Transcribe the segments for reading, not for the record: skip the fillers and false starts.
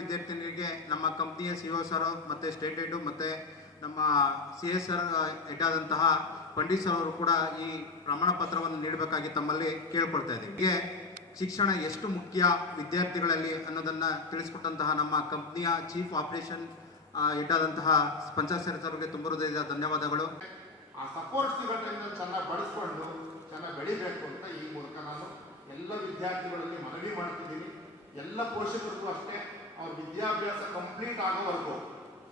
ವಿದ್ಯಾರ್ಥಿನಿಯರಿಗೆ ನಮ್ಮ ಕಂಪ್ನಿಯ C O sir ಮತ್ತು ಸ್ಟೇಟ್ ಹೆಡ್ ಮತ್ತು ನಮ್ಮ ಸಿ ಎಸ್ ಸರ್ ಹೆಡ್ ಆದಂತಹ ಪಂಡಿತ್ ಸರ್ ಅವರು ಕೂಡ ಈ ಪ್ರಮಾಣ ಪತ್ರವನ್ನು ನೀಡಬೇಕಾಗಿ ತಮ್ಮಲ್ಲಿ ಕೇಳ್ಕೊಳ್ತಾ ಇದ್ದೀವಿ. ಹೀಗೆ ಶಿಕ್ಷಣ ಎಷ್ಟು ಮುಖ್ಯ ವಿದ್ಯಾರ್ಥಿಗಳಲ್ಲಿ ಅನ್ನೋದನ್ನು ತಿಳಿಸ್ಕೊಟ್ಟಂತಹ ನಮ್ಮ ಕಂಪ್ನಿಯ ಚೀಫ್ ಆಪರೇಷನ್ ಹೆಡ್ ಆದಂತಹ ಪಂಚಾಯತ್ ಸರ್ ಅವರಿಗೆ ತುಂಬ ಹೃದಯದ ಧನ್ಯವಾದಗಳು. ಆ ಸಪೋರ್ಟ್ಸ್ಗಳಿಂದ ಚೆನ್ನಾಗಿ ಬಳಸ್ಕೊಂಡು ಚೆನ್ನಾಗಿ ಬೆಳಿಬೇಕು ಅಂತ ಈ ಮೂಲಕ ನಾನು ಎಲ್ಲ ವಿದ್ಯಾರ್ಥಿಗಳಲ್ಲಿ ಮನವಿ ಮಾಡ್ತಿದ್ದೀನಿ. ಎಲ್ಲ ಪೋಷಕರಿಗೂ ಅಷ್ಟೇ, ಅವ್ರ ವಿದ್ಯಾಭ್ಯಾಸ ಕಂಪ್ಲೀಟ್ ಆಗೋವರೆಗೂ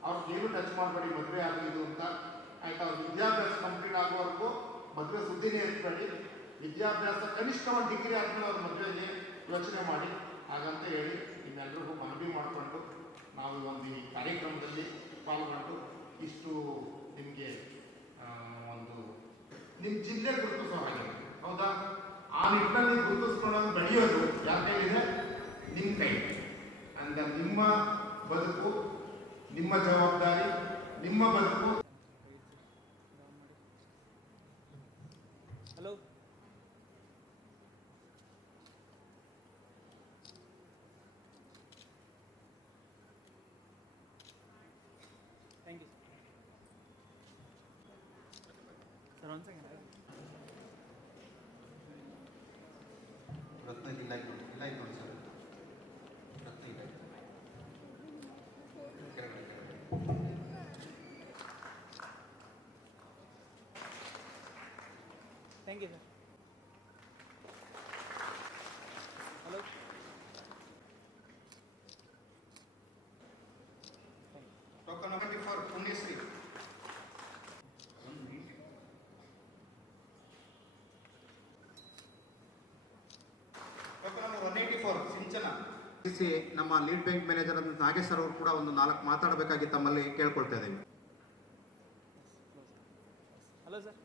ಅವ್ರಿಗೇನು ಟಚ್ ಮಾಡಬೇಡಿ, ಮದುವೆ ಆಗಲಿದ್ದು ಅಂತ ಆಯ್ತು. ಅವ್ರ ವಿದ್ಯಾಭ್ಯಾಸ ಕಂಪ್ಲೀಟ್ ಆಗೋವರೆಗೂ ಮದುವೆ ಸುದ್ದಿನೇ ಇರಬೇಡಿ. ವಿದ್ಯಾಭ್ಯಾಸ ಕನಿಷ್ಠ ಒಂದು ಡಿಗ್ರಿ ಆದಮೇಲೆ ಅವ್ರ ಮದುವೆಗೆ ಯೋಚನೆ ಮಾಡಿ ಹಾಗಂತ ಹೇಳಿ ನಿಮ್ಮೆಲ್ಲರಿಗೂ ಮನವಿ ಮಾಡಿಕೊಂಡು ನಾವು ಒಂದು ಈ ಕಾರ್ಯಕ್ರಮದಲ್ಲಿ ಪಾಲ್ಗೊಂಡು ಇಷ್ಟು ನಿಮಗೆ ಒಂದು ನಿಮ್ಮ ಜಿಲ್ಲೆ ಗುರುತಿಸೋ ಹಾಗೆ, ಹೌದಾ? ಆ ನಿಟ್ಟಿನಲ್ಲಿ ಗುರುತಿಸ್ಕೊಳ್ಳೋದು ಬೆಳೆಯೋದು ಯಾರ ಕೈಲಿದೆ? ನಿಮ್ಮ ಕೈ. ಅಂದ್ರೆ ನಿಮ್ಮ ಬದುಕು, ನಿಮ್ಮ ಜವಾಬ್ದಾರಿ, ನಿಮ್ಮ ಬದುಕು. Hello, thank you sir. ಒಂದು ಸೆಕೆಂಡ್. ರತ್ನ ಇಲ್ಲ ನೋಡಿ ಸರ್, ರತ್ನ ಇಲ್ಲ. Thank you sir. Hello, token number 24 Punyashree. Token number 184 Sinchana. ನಮ್ಮ ಲೀಡ್ ಬ್ಯಾಂಕ್ ಮ್ಯಾನೇಜರ್ ಅಂತ ನಾಗೇಶ್ ಸರ್ ಅವರು ಕೂಡ ಒಂದು 4 ಮಾತಾಡಬೇಕಾಗಿ ತಮ್ಮಲ್ಲಿ ಕೇಳ್ಕೊಳ್ತಾ ಇದ್ದೀವಿ. Hello sir.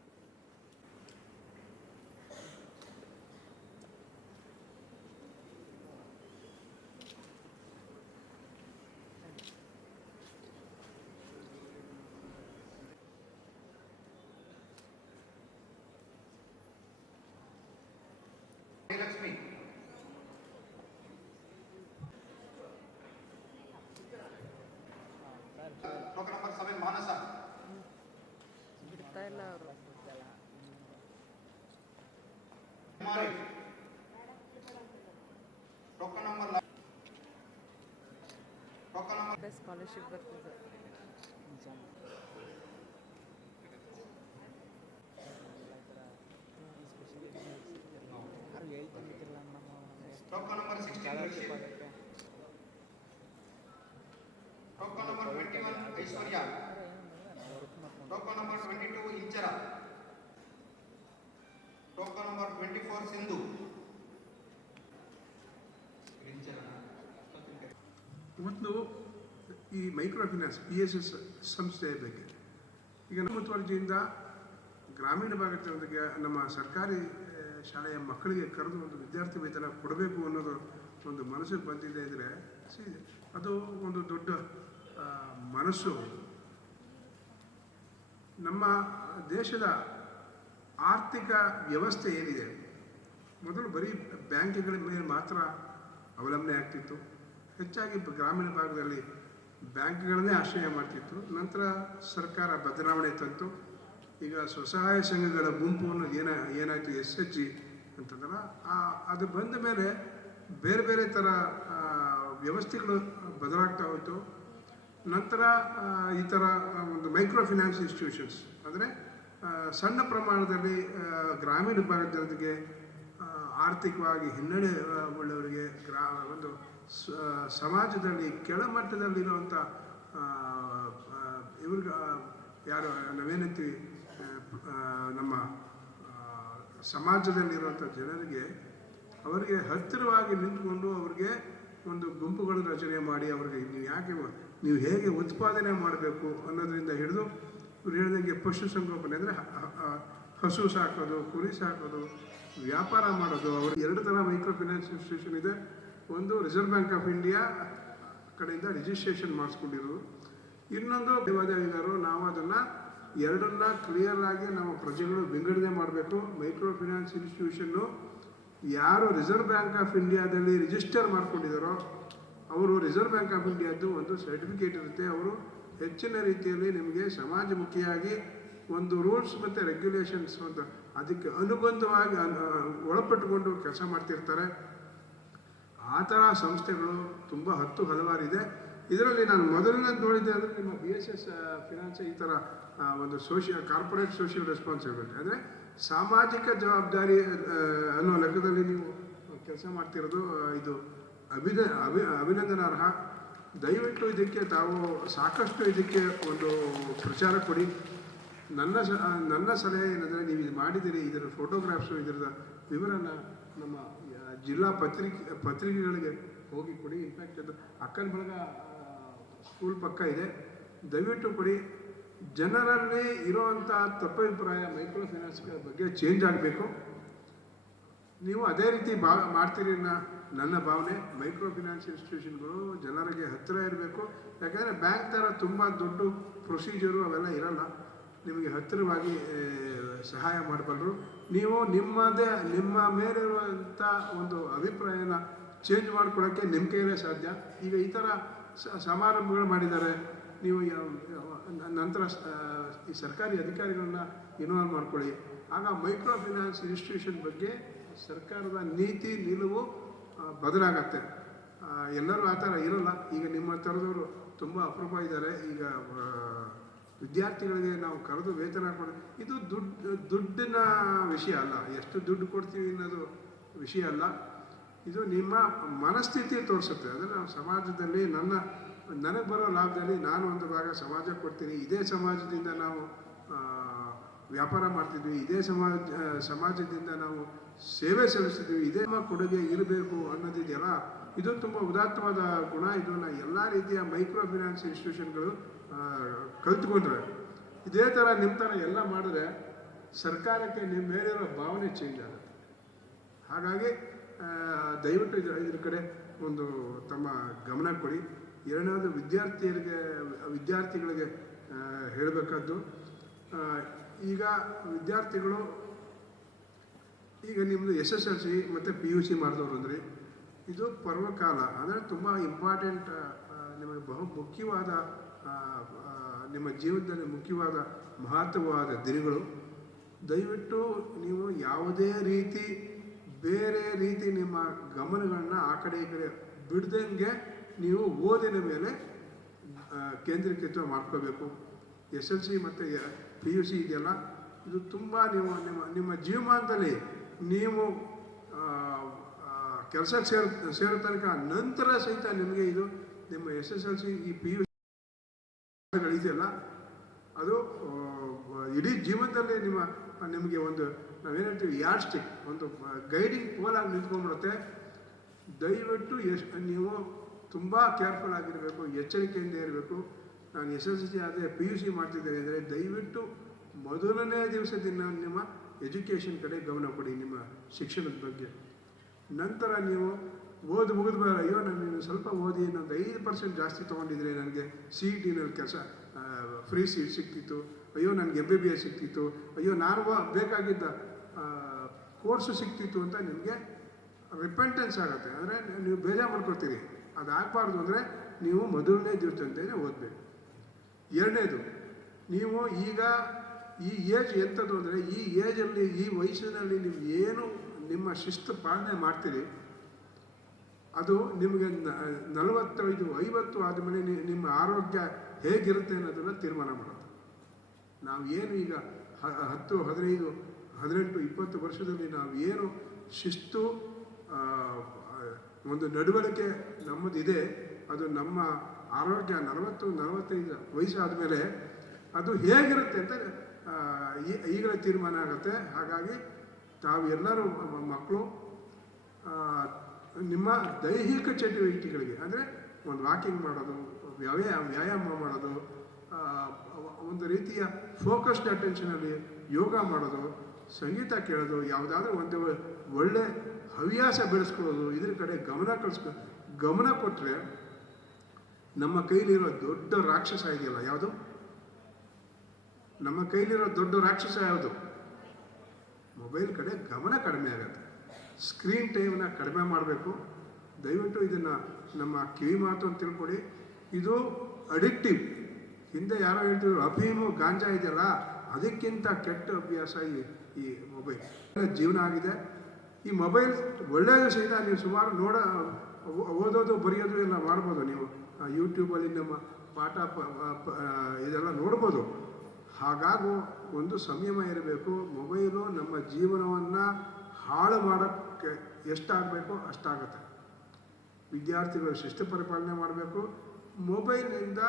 Lakshmi. Token number 7 Manasa. ಬಿಡ್ತಾ ಇಲ್ಲ ಅವರು. ಟೋಕನ್ ನಂಬರ್ ಸ್ಕಾಲರ್ಶಿಪ್ ಬರ್ತದೆ. Token number 16 token number 21 Aishwarya. Token number 22 Inchara. Token number 24 Sindhu. ಒಂದು ಈ ಮೈಕ್ರೋ ಫೈನಾನ್ಸ್ PSS ಸಂಸ್ಥೆಯ ಬಗ್ಗೆ ಈಗ ನಮ್ಮ ಮುತುವರ್ಜಿಯಿಂದ ಗ್ರಾಮೀಣ ಭಾಗದ ಜನರಿಗೆ ನಮ್ಮ ಸರ್ಕಾರಿ ಶಾಲೆಯ ಮಕ್ಕಳಿಗೆ ಕರೆದು ಒಂದು ವಿದ್ಯಾರ್ಥಿ ವೇತನ ಕೊಡಬೇಕು ಅನ್ನೋದು ಒಂದು ಮನಸ್ಸಿಗೆ ಬಂದಿದೆ ಅಂದರೆ ಅದು ಒಂದು ದೊಡ್ಡ ಮನಸ್ಸು. ನಮ್ಮ ದೇಶದ ಆರ್ಥಿಕ ವ್ಯವಸ್ಥೆ ಏನಿದೆ, ಮೊದಲು ಬರೀ ಬ್ಯಾಂಕ್ಗಳ ಮೇಲೆ ಮಾತ್ರ ಅವಲಂಬನೆ ಆಗ್ತಿತ್ತು. ಹೆಚ್ಚಾಗಿ ಗ್ರಾಮೀಣ ಭಾಗದಲ್ಲಿ ಬ್ಯಾಂಕ್ಗಳನ್ನೇ ಆಶ್ರಯ ಮಾಡ್ತಿತ್ತು. ನಂತರ ಸರ್ಕಾರ ಬದಲಾವಣೆ ತಂತು. ಈಗ ಸ್ವಸಹಾಯ ಸಂಘಗಳ ಗುಂಪು ಅನ್ನೋದು ಏನಾಯಿತು, SHG ಅಂತಂದ್ರೆ ಅದು ಬಂದ ಮೇಲೆ ಬೇರೆ ಬೇರೆ ಥರ ವ್ಯವಸ್ಥೆಗಳು ಬದಲಾಗ್ತಾ ಹೋಯಿತು. ನಂತರ ಈ ಥರ ಒಂದು ಮೈಕ್ರೋ ಫೈನಾನ್ಸ್ ಇನ್ಸ್ಟಿಟ್ಯೂಷನ್ಸ್ ಅಂದರೆ ಸಣ್ಣ ಪ್ರಮಾಣದಲ್ಲಿ ಗ್ರಾಮೀಣ ಭಾಗದ ಜನತೆಗೆ ಆರ್ಥಿಕವಾಗಿ ಹಿನ್ನಡೆ ಉಳ್ಳವರಿಗೆ ಒಂದು ಸಮಾಜದಲ್ಲಿ ಕೆಳಮಟ್ಟದಲ್ಲಿರುವಂಥ ಇವ್ರಿಗೆ ಯಾರು ನಾವೇನಂತೀವಿ ನಮ್ಮ ಸಮಾಜದಲ್ಲಿರುವಂಥ ಜನರಿಗೆ ಅವರಿಗೆ ಹತ್ತಿರವಾಗಿ ನಿಂತ್ಕೊಂಡು ಅವ್ರಿಗೆ ಒಂದು ಗುಂಪುಗಳು ರಚನೆ ಮಾಡಿ ಅವ್ರಿಗೆ ನೀವು ಹೇಗೆ ಉತ್ಪಾದನೆ ಮಾಡಬೇಕು ಅನ್ನೋದರಿಂದ ಹಿಡಿದು ಇವ್ರು ಹೇಳಿದಂಗೆ ಪಶುಸಂಗೋಪನೆ ಅಂದರೆ ಹಸು ಸಾಕೋದು, ಕುರಿ ಸಾಕೋದು, ವ್ಯಾಪಾರ ಮಾಡೋದು. ಅವರು 2 ಥರ ಮೈಕ್ರೋ ಫೈನಾನ್ಸ್ ಇನ್ಸ್ಟಿಟ್ಯೂಷನ್ ಇದೆ. ಒಂದು ರಿಸರ್ವ್ ಬ್ಯಾಂಕ್ ಆಫ್ ಇಂಡಿಯಾ ಕಡೆಯಿಂದ ರಿಜಿಸ್ಟ್ರೇಷನ್ ಮಾಡಿಸ್ಕೊಂಡಿರೋದು, ಇನ್ನೊಂದು ದೇವಾದಾಯಿಗಾರರು. ನಾವು ಅದನ್ನು ಎರಡನ್ನ ಕ್ಲಿಯರ್ ಆಗಿ ನಮ್ಮ ಪ್ರಜೆಗಳು ವಿಂಗಡಣೆ ಮಾಡಬೇಕು. ಮೈಕ್ರೋ ಫೈನಾನ್ಸ್ ಇನ್ಸ್ಟಿಟ್ಯೂಷನ್ನು ಯಾರು ರಿಸರ್ವ್ ಬ್ಯಾಂಕ್ ಆಫ್ ಇಂಡಿಯಾದಲ್ಲಿ ರಿಜಿಸ್ಟರ್ ಮಾಡ್ಕೊಂಡಿದ್ದಾರೋ ಅವರು ರಿಸರ್ವ್ ಬ್ಯಾಂಕ್ ಆಫ್ ಇಂಡಿಯಾದ್ದು ಒಂದು ಸರ್ಟಿಫಿಕೇಟ್ ಇರುತ್ತೆ. ಅವರು ಹೆಚ್ಚಿನ ರೀತಿಯಲ್ಲಿ ನಿಮಗೆ ಸಮಾಜಮುಖಿಯಾಗಿ ಒಂದು ರೂಲ್ಸ್ ಮತ್ತು ರೆಗ್ಯುಲೇಷನ್ಸ್ ಅಂತ ಅದಕ್ಕೆ ಅನುಬಂಧವಾಗಿ ಒಳಪಟ್ಟುಕೊಂಡು ಕೆಲಸ ಮಾಡ್ತಿರ್ತಾರೆ. ಆ ಥರ ಸಂಸ್ಥೆಗಳು ತುಂಬ ಹಲವಾರಿದೆ. ಇದರಲ್ಲಿ ನಾನು ಮೊದಲನೇದು ನೋಡಿದ್ದೆ ಅಂದರೆ ನಿಮ್ಮ BSS ಫಿನಾನ್ಸ್ ಈ ಥರ ಒಂದು ಕಾರ್ಪೊರೇಟ್ ಸೋಷಿಯಲ್ ರೆಸ್ಪಾನ್ಸಿಬಿಲಿಟಿ ಅಂದರೆ ಸಾಮಾಜಿಕ ಜವಾಬ್ದಾರಿ ಅನ್ನೋ ಲೆಕ್ಕದಲ್ಲಿ ನೀವು ಕೆಲಸ ಮಾಡ್ತಿರೋದು ಇದು ಅಭಿನಂದನಾರ್ಹ. ದಯವಿಟ್ಟು ಇದಕ್ಕೆ ತಾವು ಸಾಕಷ್ಟು ಇದಕ್ಕೆ ಒಂದು ಪ್ರಚಾರ ಕೊಡಿ. ನನ್ನ ಸಲಹೆ ಏನಂದರೆ ನೀವು ಇದು ಮಾಡಿದ್ದೀರಿ, ಇದರ ಫೋಟೋಗ್ರಾಫ್ಸು ಇದರ ವಿವರನ ನಮ್ಮ ಜಿಲ್ಲಾ ಪತ್ರಿಕೆಗಳಿಗೆ ಹೋಗಿ ಕೊಡಿ. ಇನ್ಫ್ಯಾಕ್ಟ್ ಅದು ಅಕ್ಕನ ಬಳಗ ಸ್ಕೂಲ್ ಪಕ್ಕ ಇದೆ, ದಯವಿಟ್ಟು ಕೊಡಿ. ಜನರಲ್ಲಿ ಇರೋವಂಥ ತಪ್ಪಭಿಪ್ರಾಯ ಮೈಕ್ರೋ ಫೈನಾನ್ಸ್ಗಳ ಬಗ್ಗೆ ಚೇಂಜ್ ಆಗಬೇಕು. ನೀವು ಅದೇ ರೀತಿ ಮಾಡ್ತೀರಿ ನನ್ನ ಭಾವನೆ. ಮೈಕ್ರೋ ಫೈನಾನ್ಸ್ ಇನ್ಸ್ಟಿಟ್ಯೂಷನ್ಗಳು ಜನರಿಗೆ ಹತ್ತಿರ ಇರಬೇಕು. ಯಾಕಂದರೆ ಬ್ಯಾಂಕ್ ಥರ ತುಂಬ ದೊಡ್ಡ ಪ್ರೊಸೀಜರು ಅವೆಲ್ಲ ಇರಲ್ಲ, ನಿಮಗೆ ಹತ್ತಿರವಾಗಿ ಸಹಾಯ ಮಾಡಬಲ್ಲರು. ನೀವು ನಿಮ್ಮ ಮೇಲಿರುವಂಥ ಒಂದು ಅಭಿಪ್ರಾಯನ ಚೇಂಜ್ ಮಾಡ್ಕೊಳ್ಳೋಕ್ಕೆ ನಿಮ್ಮ ಕೈಯಲ್ಲೇ ಸಾಧ್ಯ. ಈಗ ಈ ಥರ ಸಮಾರಂಭಗಳು ಮಾಡಿದ್ದಾರೆ, ನೀವು ನಂತರ ಈ ಸರ್ಕಾರಿ ಅಧಿಕಾರಿಗಳನ್ನ ಇನ್ವಾಲ್ವ್ ಮಾಡ್ಕೊಳ್ಳಿ. ಆಗ ಮೈಕ್ರೋ ಫೈನಾನ್ಸ್ ಇನ್ಸ್ಟಿಟ್ಯೂಷನ್ ಬಗ್ಗೆ ಸರ್ಕಾರದ ನೀತಿ ನಿಲುವು ಬದಲಾಗತ್ತೆ. ಎಲ್ಲರೂ ಆ ಥರ ಇರೋಲ್ಲ. ಈಗ ನಿಮ್ಮ ಥರದವರು ತುಂಬ ಅಪರೂಪ ಇದ್ದಾರೆ. ಈಗ ವಿದ್ಯಾರ್ಥಿಗಳಿಗೆ ನಾವು ಕರೆದು ವೇತನ ಇದು ದುಡ್ಡಿನ ವಿಷಯ ಅಲ್ಲ, ಎಷ್ಟು ದುಡ್ಡು ಕೊಡ್ತೀವಿ ಅನ್ನೋದು ವಿಷಯ ಅಲ್ಲ. ಇದು ನಿಮ್ಮ ಮನಸ್ಥಿತಿ ತೋರಿಸುತ್ತೆ. ಅಂದರೆ ನಾವು ಸಮಾಜದಲ್ಲಿ ನನಗೆ ಬರೋ ಲಾಭದಲ್ಲಿ ನಾನು ಒಂದು ಭಾಗ ಸಮಾಜಕ್ಕೆ ಕೊಡ್ತೀನಿ. ಇದೇ ಸಮಾಜದಿಂದ ನಾವು ವ್ಯಾಪಾರ ಮಾಡ್ತಿದ್ವಿ, ಇದೇ ಸಮಾಜದಿಂದ ನಾವು ಸೇವೆ ಸಲ್ಲಿಸ್ತಿದ್ವಿ, ಇದೇ ನಮ್ಮ ಕೊಡುಗೆ ಇರಬೇಕು ಅನ್ನೋದಿದೆಯಲ್ಲ, ಇದು ತುಂಬ ಉದಾತ್ತವಾದ ಗುಣ. ಇದನ್ನು ಎಲ್ಲ ರೀತಿಯ ಮೈಕ್ರೋ ಫೈನಾನ್ಸ್ ಇನ್ಸ್ಟಿಟ್ಯೂಷನ್ಗಳು ಕಲ್ತ್ಕೊಂಡ್ರೆ, ಇದೇ ಥರ ನಿಮ್ಮ ಥರ ಎಲ್ಲ ಮಾಡಿದ್ರೆ ಸರ್ಕಾರಕ್ಕೆ ನಿಮ್ಮ ಮೇಲಿರೋ ಭಾವನೆ ಚೇಂಜ್ ಆಗುತ್ತೆ. ಹಾಗಾಗಿ ದಯವಿಟ್ಟು ಇದ್ರ ಕಡೆ ಒಂದು ತಮ್ಮ ಗಮನ ಕೊಡಿ. ಎರಡನೇದು ವಿದ್ಯಾರ್ಥಿಗಳಿಗೆ ಹೇಳಬೇಕಾದ್ದು, ಈಗ ವಿದ್ಯಾರ್ಥಿಗಳು ಈಗ ನಿಮ್ಮದು SSLC ಮತ್ತು PUC ಮಾಡಿದವರು ಅಂದರೆ ಇದು ಪರ್ವಕಾಲ, ಅಂದರೆ ತುಂಬ ಇಂಪಾರ್ಟೆಂಟ್, ನಿಮಗೆ ಮುಖ್ಯವಾದ ನಿಮ್ಮ ಜೀವನದಲ್ಲಿ ಮುಖ್ಯವಾದ ಮಹತ್ವವಾದ ದಿನಗಳು. ದಯವಿಟ್ಟು ನೀವು ಯಾವುದೇ ಬೇರೆ ರೀತಿ ನಿಮ್ಮ ಗಮನಗಳನ್ನ ಆ ಕಡೆ ಈ ಕಡೆ ಬಿಡ್ದಂಗೆ ನೀವು ಓದಿನ ಮೇಲೆ ಕೇಂದ್ರೀಕೃತ ಮಾಡ್ಕೋಬೇಕು. SLC ಮತ್ತು PUC ಇದೆಯಲ್ಲ, ಇದು ತುಂಬ ನಿಮ್ಮ ಜೀವಮಾನದಲ್ಲಿ ನೀವು ಕೆಲಸಕ್ಕೆ ಸೇರೋ ತನಕ ನಂತರ ಸಹಿತ ನಿಮಗೆ ಇದು ನಿಮ್ಮ SSLC ಈ PUC ಇದೆಯಲ್ಲ, ಅದು ಇಡೀ ಜೀವನದಲ್ಲಿ ನಿಮಗೆ ಒಂದು ನಾವೇನಂತೀವಿ ಯಾರ್ಡ್ ಸ್ಟಿಕ್, ಒಂದು ಗೈಡಿಂಗ್ ಪೋಲ್ ಆಗಿ ನಿಂತ್ಕೊಂಡ್ಬಿಡುತ್ತೆ. ದಯವಿಟ್ಟು ನೀವು ತುಂಬ ಕೇರ್ಫುಲ್ ಆಗಿರಬೇಕು, ಎಚ್ಚರಿಕೆಯಿಂದ ಇರಬೇಕು. ನಾನು SSLC ಆದರೆ PUC ಮಾಡ್ತಿದ್ದೇನೆ ಅಂದರೆ ದಯವಿಟ್ಟು ಮೊದಲನೇ ದಿವಸದಿಂದ ನಿಮ್ಮ ಎಜುಕೇಷನ್ ಕಡೆ ಗಮನ ಕೊಡಿ, ನಿಮ್ಮ ಶಿಕ್ಷಣದ ಬಗ್ಗೆ. ನಂತರ ನೀವು ಮುಗಿದ ಮೇಲೆ ಅಯ್ಯೋ ನಾನು ಸ್ವಲ್ಪ ಓದಿ ಇನ್ನೊಂದು 5% ಜಾಸ್ತಿ ತೊಗೊಂಡಿದ್ರೆ ನನಗೆ CET-ನಲ್ಲಿ ಕೆಲಸ ಫ್ರೀ ಸೀಟ್ ಸಿಕ್ತಿತ್ತು, ಅಯ್ಯೋ ನನಗೆ MBBS ಸಿಕ್ತಿತ್ತು, ಅಯ್ಯೋ ನಾನು ಬೇಕಾಗಿದ್ದ ಕೋರ್ಸು ಸಿಕ್ತಿತ್ತು ಅಂತ ನಿಮಗೆ ರಿಪೆಂಟೆನ್ಸ್ ಆಗುತ್ತೆ. ಅಂದರೆ ನೀವು ಬೇಜಾರು ಮಾಡ್ಕೊಳ್ತೀರಿ. ಅದಾಗಬಾರ್ದು ಅಂದರೆ ನೀವು ಮೊದಲನೇ ದಿವಸದಂತೆಯೇ ಓದಬೇಕು. ಎರಡನೇದು, ನೀವು ಈಗ ಈ ಏಜ್ ಎಂಥದ್ದು ಅಂದರೆ ಈ ಏಜಲ್ಲಿ ಈ ವಯಸ್ಸಿನಲ್ಲಿ ನೀವು ಏನು ನಿಮ್ಮ ಶಿಸ್ತು ಪಾಲನೆ ಮಾಡ್ತೀರಿ ಅದು ನಿಮಗೆ 45-50 ಆದಮೇಲೆ ನಿಮ್ಮ ಆರೋಗ್ಯ ಹೇಗಿರುತ್ತೆ ಅನ್ನೋದನ್ನು ತೀರ್ಮಾನ ಮಾಡೋದು. ನಾವು ಏನು ಈಗ 10, 15, 18, 20 ವರ್ಷದಲ್ಲಿ ನಾವು ಏನು ಶಿಸ್ತು ಒಂದು ನಡವಳಿಕೆ ನಮ್ಮದಿದೆ, ಅದು ನಮ್ಮ ಆರೋಗ್ಯ 40-45 ವಯಸ್ಸಾದ ಮೇಲೆ ಅದು ಹೇಗಿರುತ್ತೆ ಅಂತ ಈಗಲೇ ತೀರ್ಮಾನ ಆಗುತ್ತೆ. ಹಾಗಾಗಿ ತಾವೆಲ್ಲರೂ ಮಕ್ಕಳು ನಿಮ್ಮ ದೈಹಿಕ ಚಟುವಟಿಕೆಗಳಿಗೆ ಅಂದರೆ ಒಂದು ವಾಕಿಂಗ್ ಮಾಡೋದು, ವ್ಯಾಯಾಮ ಮಾಡೋದು, ಒಂದು ರೀತಿಯ ಫೋಕಸ್ಡ್ ಅಟೆನ್ಷನಲ್ಲಿ ಯೋಗ ಮಾಡೋದು, ಸಂಗೀತ ಕೇಳೋದು, ಯಾವುದಾದ್ರೂ ಒಂದು ಒಳ್ಳೆ ಹವ್ಯಾಸ ಬೆಳೆಸ್ಕೊಳ್ಳೋದು, ಇದ್ರ ಕಡೆ ಗಮನ ಕೊಟ್ಟರೆ ನಮ್ಮ ಕೈಲಿರೋ ದೊಡ್ಡ ರಾಕ್ಷಸ ಇದೆಯಲ್ಲ, ಯಾವುದು ನಮ್ಮ ಕೈಲಿರೋ ದೊಡ್ಡ ರಾಕ್ಷಸ ಯಾವುದು? ಮೊಬೈಲ್ ಕಡೆ ಗಮನ ಕಡಿಮೆ ಆಗುತ್ತೆ. ಸ್ಕ್ರೀನ್ ಟೈಮ್ನ ಕಡಿಮೆ ಮಾಡಬೇಕು. ದಯವಿಟ್ಟು ಇದನ್ನು ನಮ್ಮ ಕಿವಿ ಮಾತು ಅಂತ ತಿಳ್ಕೊಳ್ಳಿ. ಇದು ಅಡಿಕ್ಟಿವ್. ಹಿಂದೆ ಯಾರೋ ಹೇಳ್ತಿದ್ರು ಅಫೀಮು ಗಾಂಜಾ ಇದೆಯಲ್ಲ, ಅದಕ್ಕಿಂತ ಕೆಟ್ಟ ಅಭ್ಯಾಸ ಈ ಮೊಬೈಲ್ ಜೀವನ ಆಗಿದೆ. ಈ ಮೊಬೈಲ್ ಒಳ್ಳೆಯದು ಸಹಿತ ನೀವು ಸುಮಾರು ಓದೋದು ಬರೆಯೋದು ಎಲ್ಲ ಮಾಡ್ಬೋದು. ನೀವು ಯೂಟ್ಯೂಬಲ್ಲಿ ನಮ್ಮ ಪಾಠ ಇದೆಲ್ಲ ನೋಡ್ಬೋದು. ಹಾಗಾಗಿ ಒಂದು ಸಂಯಮ ಇರಬೇಕು. ಮೊಬೈಲು ನಮ್ಮ ಜೀವನವನ್ನು ಹಾಳು ಮಾಡೋಕ್ಕೆ ಎಷ್ಟಾಗಬೇಕೋ ಅಷ್ಟಾಗುತ್ತೆ. ವಿದ್ಯಾರ್ಥಿಗಳು ಶಿಸ್ತು ಪರಿಪಾಲನೆ ಮಾಡಬೇಕು. ಮೊಬೈಲ್ನಿಂದ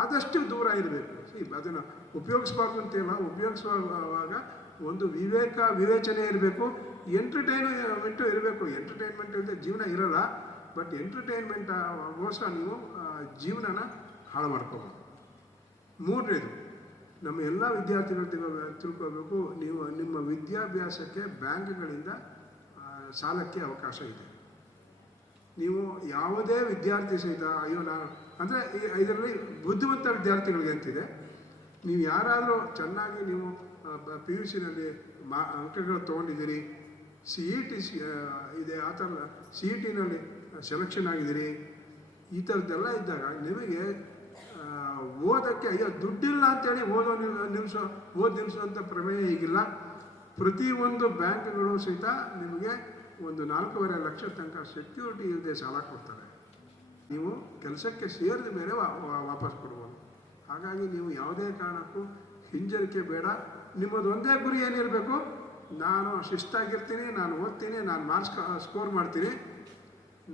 ಆದಷ್ಟು ದೂರ ಇರಬೇಕು. ಅದನ್ನು ಉಪಯೋಗಿಸ್ಬಾರ್ದು ಅಂತಿಲ್ಲ, ಉಪಯೋಗಿಸುವಾಗ ಒಂದು ವಿವೇಚನೆ ಇರಬೇಕು. ಎಂಟರ್ಟೈನ್ಮೆಂಟು ಇರಬೇಕು. ಎಂಟರ್ಟೈನ್ಮೆಂಟ್ ಇಲ್ಲದೆ ಜೀವನ ಇರಲ್ಲ. ಬಟ್ ಎಂಟರ್ಟೈನ್ಮೆಂಟ್ಗೋಸ್ಕರ ನೀವು ಜೀವನನ ಹಾಳು ಮಾಡ್ಕೋಬೋದು. ಮೂರನೇದು, ನಮ್ಮ ಎಲ್ಲ ವಿದ್ಯಾರ್ಥಿಗಳು ತಿಳ್ಕೋಬೇಕು, ನೀವು ನಿಮ್ಮ ವಿದ್ಯಾಭ್ಯಾಸಕ್ಕೆ ಬ್ಯಾಂಕ್ಗಳಿಂದ ಸಾಲಕ್ಕೆ ಅವಕಾಶ ಇದೆ. ನೀವು ಯಾವುದೇ ವಿದ್ಯಾರ್ಥಿ ಸಹಿತ ನಾನು ಅಂದರೆ ಇದರಲ್ಲಿ ಬುದ್ಧಿವಂತ ವಿದ್ಯಾರ್ಥಿಗಳಿಗೆ ಅಂತಿದೆ. ನೀವು ಯಾರಾದರೂ ಚೆನ್ನಾಗಿ ನೀವು PUCನಲ್ಲಿ ಅಂಕಗಳು ತೊಗೊಂಡಿದ್ದೀರಿ, CET ಇದೆ, ಆ ಥರ CETನಲ್ಲಿ ಸೆಲೆಕ್ಷನ್ ಆಗಿದ್ದೀರಿ, ಈ ಥರದ್ದೆಲ್ಲ ಇದ್ದಾಗ ನಿಮಗೆ ಓದೋಕ್ಕೆ ದುಡ್ಡಿಲ್ಲ ಅಂತೇಳಿ ನಿಲ್ಲಿಸುವಂಥ ಪ್ರಮೇಯ ಈಗಿಲ್ಲ. ಪ್ರತಿಯೊಂದು ಬ್ಯಾಂಕ್ಗಳು ಸಹಿತ ನಿಮಗೆ ಒಂದು 4.5 ಲಕ್ಷ ತನಕ ಸೆಕ್ಯೂರಿಟಿ ಇಲ್ಲದೆ ಸಾಲ ಕೊಡ್ತಾರೆ. ನೀವು ಕೆಲಸಕ್ಕೆ ಸೇರಿದ ಮೇಲೆ ವಾಪಸ್ ಕೊಡ್ಬೋದು. ಹಾಗಾಗಿ ನೀವು ಯಾವುದೇ ಕಾರಣಕ್ಕೂ ಹಿಂಜರಿಕೆ ಬೇಡ. ನಿಮ್ಮದು ಒಂದೇ ಗುರಿ ಏನಿರಬೇಕು, ನಾನು ಶಿಸ್ತಾಗಿರ್ತೀನಿ, ನಾನು ಓದ್ತೀನಿ, ನಾನು ಮಾರ್ಕ್ಸ್ ಸ್ಕೋರ್ ಮಾಡ್ತೀನಿ,